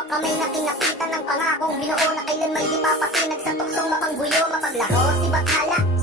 hawak kamay na kinakita ng pangakong binuo na kailan may di papatinag sa tuksong mapangguyo, mapaglaro si Bathala.